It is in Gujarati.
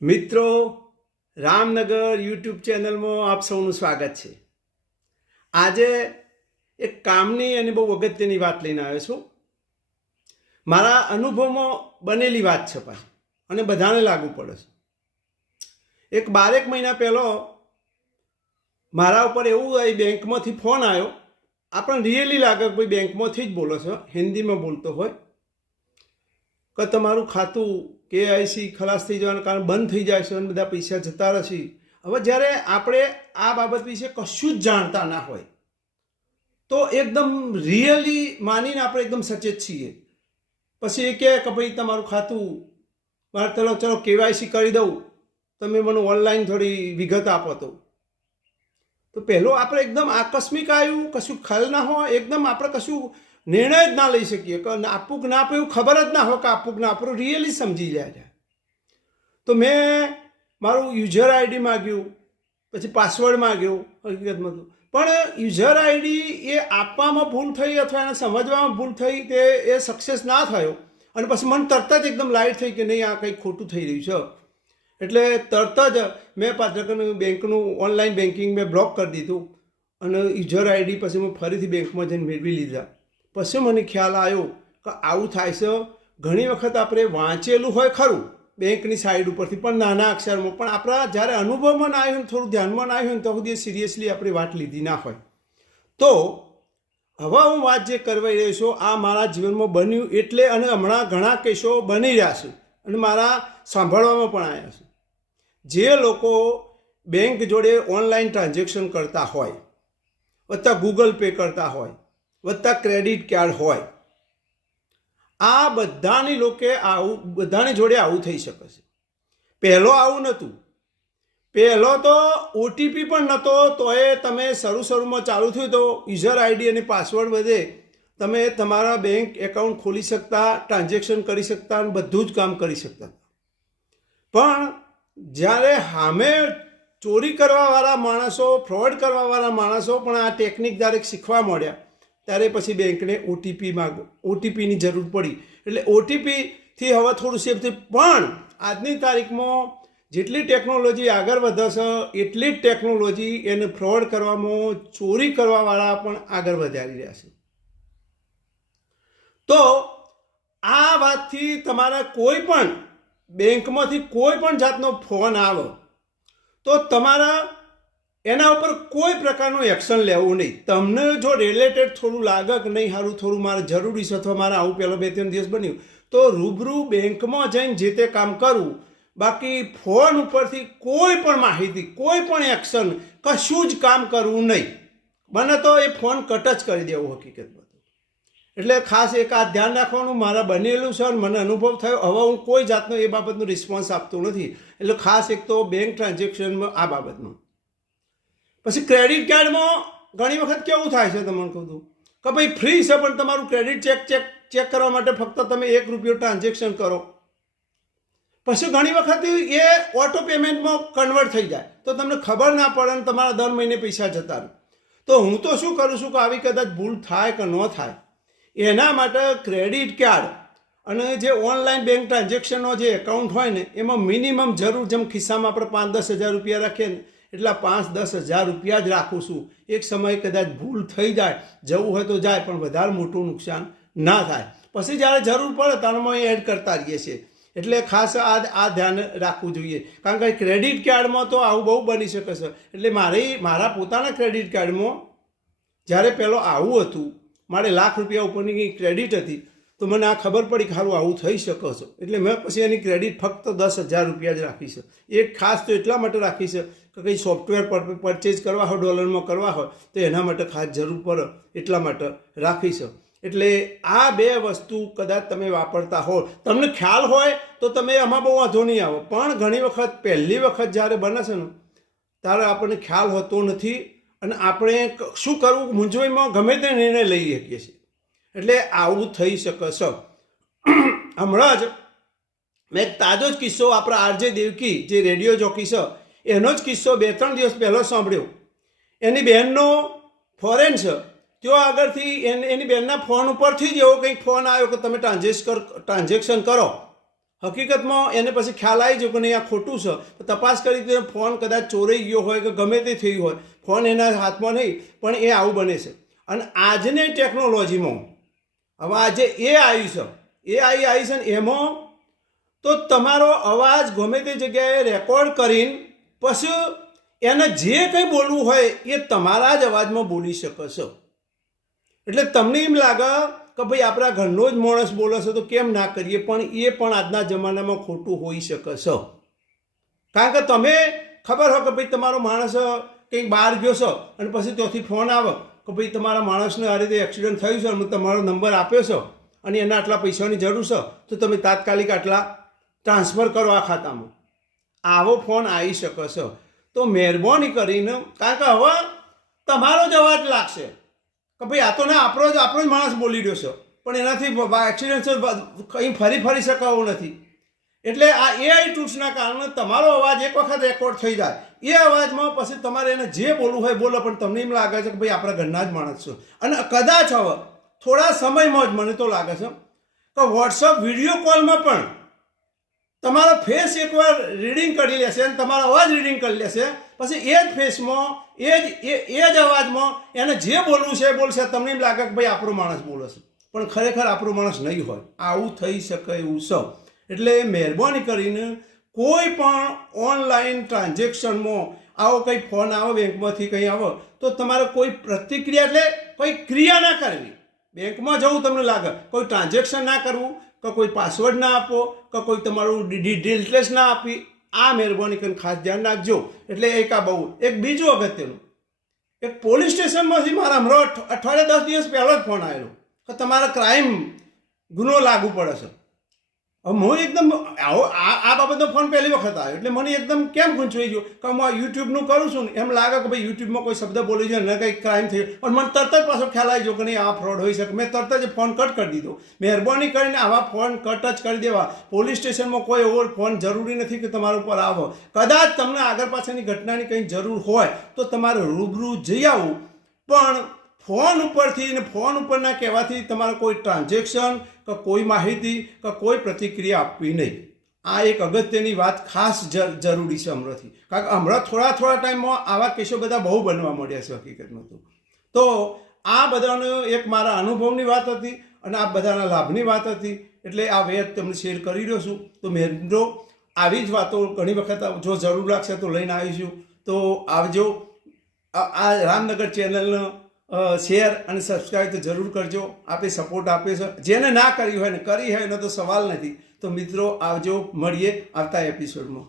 મિત્રો, રામનગર યુટ્યુબ ચેનલમાં આપ સૌનું સ્વાગત છે। આજે એક કામની અને બહુ અગત્યની વાત લઈને આવ્યો છું। મારા અનુભવમાં બનેલી વાત છે પાછી, અને બધાને લાગુ પડે છે। એક 12 મહિના પહેલો મારા ઉપર એવું બેંકમાંથી ફોન આવ્યો। આપણને રિયલી લાગે કે ભાઈ બેંકમાંથી જ બોલો છો, હિન્દીમાં બોલતો હોય કે તમારું ખાતું KIC ખલાસ થઈ જવાના કારણે બંધ થઈ જાય છે અને બધા પૈસા જતા રહેશે। હવે જ્યારે આપણે આ બાબત વિશે કશું જ જાણતા ના હોય તો એકદમ રિયલી માનીને આપણે એકદમ સચેત છીએ। પછી એ કહે કે ભાઈ તમારું ખાતું મારે ચલો KYC કરી દઉં, તમે મને ઓનલાઈન થોડી વિગત આપો। તો પહેલો આપણે એકદમ આકસ્મિક આવ્યું, કશું ખ્યાલ ના હોય, એકદમ આપણે કશું નિર્ણય જ ના લઈ શકીએ કે આપવું કે ના આપવું, એવું ખબર જ ના હોય કે આપવું કે ના આપવું, રિયલી સમજી જાય। તો મેં મારું યુઝર આઈડી માગ્યું, પછી પાસવર્ડ માગ્યો હકીકતમાં તો, પણ યુઝર આઈડી એ આપવામાં ભૂલ થઈ અથવા એને સમજવામાં ભૂલ થઈ, તે એ સક્સેસ ના થયો। અને પછી મને તરત જ એકદમ લાઇટ થઈ કે નહીં, આ કંઈક ખોટું થઈ રહ્યું છે। એટલે તરત જ મેં પાછળ બેંકનું ઓનલાઈન બેન્કિંગ મેં બ્લોક કરી દીધું અને યુઝર આઈડી પછી મેં ફરીથી બેંકમાં જઈને મેળવી લીધા। પછી મને ખ્યાલ આવ્યો કે આવું થાય છે। ઘણી વખત આપણે વાંચેલું હોય ખરું બેંકની સાઈડ ઉપરથી, પણ નાના અક્ષરમાં, પણ આપણા જ્યારે અનુભવમાં ના આવ્યું, થોડું ધ્યાનમાં ના આવ્યું, તો સુધી સિરિયસલી આપણે વાત લીધી ના હોય। તો હવે હું વાત જે કરવાઈ રહ્યો છું, આ મારા જીવનમાં બન્યું એટલે, અને હમણાં ઘણા કેસો બની રહ્યા છે અને મારા સાંભળવામાં પણ આવ્યા છે। જે લોકો બેંક જોડે ઓનલાઈન ટ્રાન્ઝેક્શન કરતા હોય, વત્તા ગૂગલ પે કરતા હોય, વત્તા ક્રેડિટ કાર્ડ હોય, આ બધાની બધાની જોડે આવું થઈ શકે છે। પહેલો આવું નહોતું, પહેલો તો OTP પણ નહોતો, તો એ તમે શરૂમાં ચાલુ થયું તો યુઝર આઈડી અને પાસવર્ડ વધે તમે તમારા બેંક એકાઉન્ટ ખોલી શકતા, ટ્રાન્ઝેક્શન કરી શકતા અને બધું જ કામ કરી શકતા। પણ જ્યારે સામે ચોરી કરવાવાળા માણસો, ફ્રોડ કરવાવાળા માણસો પણ આ ટેકનિક દરેક શીખવા મળ્યા, ત્યારે પછી બેંકને OTPની જરૂર પડી। એટલે OTPથી હવે થોડું સેફ થયું। પણ આજની તારીખમાં જેટલી ટેકનોલોજી આગળ વધે છે, એટલી જ ટેકનોલોજી એને ફ્રોડ કરવામાં, ચોરી કરવાવાળા પણ આગળ વધારી રહ્યા છે। તો આ વાતથી તમારા કોઈ પણ બેંકમાંથી કોઈ પણ જાતનો ફોન આવે તો તમારા એના ઉપર કોઈ પ્રકારનું એક્શન લેવું નહીં। તમને જો રિલેટેડ થોડું લાગે કે નહીં સારું, થોડું મારે જરૂરી છે અથવા મારે આવું પહેલાં 2-3 દિવસ બન્યું, તો રૂબરૂ બેંકમાં જઈને જે તે કામ કરવું। બાકી ફોન ઉપરથી કોઈ પણ માહિતી, કોઈ પણ એક્શન, કશું જ કામ કરવું નહીં। મને તો એ ફોન કટ જ કરી દેવો હકીકતમાં। એટલે ખાસ એક આ ધ્યાન રાખવાનું, મારા બનેલું છે અને મને અનુભવ થયો। હવે હું કોઈ જાતનો એ બાબતનો રિસ્પોન્સ આપતો નથી। એટલે ખાસ એક તો બેંક ટ્રાન્ઝેક્શનમાં આ બાબતમાં। પછી ક્રેડિટ કાર્ડમાં ઘણી વખત કેવું થાય છે, તમને કહું છું કે ભાઈ ફ્રી છે, પણ તમારું ક્રેડિટ ચેક કરવા માટે ફક્ત તમે ₹1 ટ્રાન્ઝેક્શન કરો, પછી ઘણી વખત એ ઓટો પેમેન્ટમાં કન્વર્ટ થઈ જાય તો તમને ખબર ના પડે અને તમારા દર મહિને પૈસા જતા રહે। તો હું તો શું કરું છું કે આવી કદાચ ભૂલ થાય કે ન થાય એના માટે ક્રેડિટ કાર્ડ અને જે ઓનલાઈન બેંક ટ્રાન્ઝેક્શનનો જે એકાઉન્ટ હોય ને, એમાં મિનિમમ જરૂર, જેમ ખિસ્સામાં આપણે 5-10 હજાર રૂપિયા રાખીએ ને, એટલા 5-10 હજાર રૂપિયા જ રાખું છું। એક સમયે કદાચ ભૂલ થઈ જાય, જવું હોય તો જાય, પણ વધારે મોટું નુકસાન ના થાય। પછી જ્યારે જરૂર પડે ત્યારે એડ કરતા રહીએ છીએ। એટલે ખાસ આ ધ્યાન રાખવું જોઈએ, કારણ કે ક્રેડિટ કાર્ડમાં તો આવું બહુ બની શકે છે। એટલે મારા પોતાના ક્રેડિટ કાર્ડમાં જ્યારે પહેલો આવું હતું, મારે ₹1,00,000 ઉપરની ક્રેડિટ હતી, તો મને આ ખબર પડી કે સારું આવું થઈ શકે છે। એટલે મેં પછી એની ક્રેડિટ ફક્ત ₹10,000 જ રાખી છે। એ ખાસ તો એટલા માટે રાખી છે કે કંઈ સોફ્ટવેર પરચેઝ કરવા હોય, ડોલરમાં કરવા હોય, તો એના માટે ખાસ જરૂર પડે, એટલા માટે રાખી છે। એટલે આ બે વસ્તુ કદાચ તમે વાપરતા હો, તમને ખ્યાલ હોય તો તમે આમાં બહુ વાંધો નહીં આવે। પણ ઘણી વખત પહેલી વખત જ્યારે બને છે ને, ત્યારે આપણને ખ્યાલ હોતો નથી અને આપણે શું કરવું, મૂંઝવણમાં ગમે તે નિર્ણય લઈ શકીએ છીએ। એટલે આવું થઈ શકે છે। હમણાં જ મેં એક તાજો જ કિસ્સો, આપણા RJ દેવકી જે રેડિયો જોકી છે, એનો જ કિસ્સો 2-3 દિવસ પહેલો સાંભળ્યો। એની બહેનનો ફોરેન છે, ત્યાં આગળથી એની બહેનના ફોન ઉપરથી જ એવો કંઈક ફોન આવ્યો કે તમે ટ્રાન્ઝેક્શન કરો, હકીકતમાં એને પછી ખ્યાલ આવી ગયો કે નહીં આ ખોટું છે. તપાસ કરી તો ફોન કદાચ ચોરાઈ ગયો હોય કે ગમે તે થયું હોય, ફોન એના હાથમાં નહીં, પણ એ આવું બને છે. અને આજની ટેકનોલોજીમાં હવે આજે એ આવી છે, આવી છે ને એમાં તો તમારો અવાજ ગમે તે જગ્યાએ રેકોર્ડ કરીને પછી એને જે કંઈ બોલવું હોય એ તમારા જ અવાજમાં બોલી શકો છો. એટલે તમને એમ લાગે કે ભાઈ આપણા ઘરનો જ માણસ બોલે છે તો કેમ ના કરીએ, પણ એ પણ આજના જમાનામાં ખોટું હોઈ શકે છે. કારણ કે તમે ખબર હોય કે ભાઈ તમારો માણસ કંઈક બહાર ગયો છો અને પછી ત્યાંથી ફોન આવે કે ભાઈ તમારા માણસને આ રીતે એક્સિડન્ટ થયું છે અને તમારો નંબર આપ્યો છો અને એના આટલા પૈસાની જરૂર છે તો તમે તાત્કાલિક આટલા ટ્રાન્સફર કરો આ ખાતામાં. આવો ફોન આવી શકે છે. તો મહેરબાની કરીને, કારણ કે હવે તમારો જ અવાજ લાગશે કે ભાઈ આ તો ના આપણો જ માણસ બોલી રહ્યો છે, પણ એનાથી એક્સિડન્ટ કંઈ ફરી શકાવો નથી. એટલે આ એઆઈ ટૂલ્સના કારણે તમારો અવાજ એક વખત રેકોર્ડ થઈ જાય, એ અવાજમાં પછી તમારે એને જે બોલવું હોય બોલો, પણ તમને એમ લાગે છે કે ભાઈ આપણા ઘરના જ માણસ છે. અને કદાચ હવે થોડા સમયમાં જ મને તો લાગે છે કે વોટ્સઅપ વિડીયો કોલમાં પણ તમારો ફેસ એકવાર રીડિંગ કરી લેશે અને તમારો અવાજ રીડિંગ કરી લેશે, પછી એ જ ફેસમાં એ જ અવાજમાં એને જે બોલવું છે એ બોલશે. તમને એમ લાગે કે ભાઈ આપણો માણસ બોલે છે, પણ ખરેખર આપણો માણસ નહીં હોય. આવું થઈ શકે એવું છે. એટલે મહેરબાની કરીને કોઈ પણ ઓનલાઈન ટ્રાન્ઝેક્શનમાં આવો કંઈ ફોન આવે બેંકમાંથી કંઈ આવે તો તમારે કોઈ પ્રતિક્રિયા એટલે કોઈ ક્રિયા ના કરવી. બેંકમાં જવું તમને લાગે, કોઈ ટ્રાન્ઝેક્શન ના કરવું, કે કોઈ પાસવર્ડ ના આપો, કે કોઈ તમારું ડિટેલ્સ ના આપી. આ મહેરબાની કરીને ખાસ ધ્યાન રાખજો. એટલે એક આ બહુ એક બીજું અગત્યનું, એક પોલીસ સ્ટેશનમાંથી મારા હમણાં અઠવાડિયા 10 દિવસ પહેલો જ ફોન આવેલો કે તમારા ક્રાઇમ ગુનો લાગુ પડે છે. હું એકદમ આ બાબતનો ફોન પહેલી વખત આવ્યો એટલે મને એકદમ કેમ ગૂંચવાઈ ગયો કે હું આ યુટ્યુબનું કરું છું ને એમ લાગે કે ભાઈ યુટ્યુબમાં કોઈ શબ્દ બોલી જાય ને કંઈક ક્રાઇમ થયો, પણ મને તરત જ પાછો ખ્યાલ આવી ગયો કે નહીં આ ફ્રોડ હોઈ શકે. મેં તરત જ ફોન કટ કરી દીધો. મહેરબાની કરીને આવા ફોન કટ જ કરી દેવા. પોલીસ સ્ટેશનમાં કોઈ એવો ફોન જરૂરી નથી કે તમારા ઉપર આવો. કદાચ તમને આગળ પાછળની ઘટનાની કંઈ જરૂર હોય તો તમારે રૂબરૂ જઈ આવવું, પણ ફોન ઉપરથી ને ફોન ઉપરના કહેવાથી તમારે કોઈ ટ્રાન્ઝેક્શન કે કોઈ માહિતી કે કોઈ પ્રતિક્રિયા આપવી નહીં. આ એક અગત્યની વાત ખાસ જરૂરી છે હમણાંથી. કારણ કે હમણાં થોડા ટાઈમમાં આવા કેસો બધા બહુ બનવા મળ્યા છે હકીકતમાં. તો આ બધાનો એક મારા અનુભવની વાત હતી અને આ બધાના લાભની વાત હતી. એટલે આ વેત તમને શેર કરી રહ્યો છું. તો મહેરબાની આવી જ વાતો ઘણી વખત જો જરૂર લાગશે તો લઈને આવીશું. તો આવજો. આ રામનગર ચેનલનો શેર અને સબસ્ક્રાઈબ તો જરૂર કરજો. આપણે સપોર્ટ આપે છે. જેને ના કરી હોય ને કરી હોય એનો તો સવાલ નથી. તો મિત્રો આવજો, મળીએ આવતા એપિસોડમાં.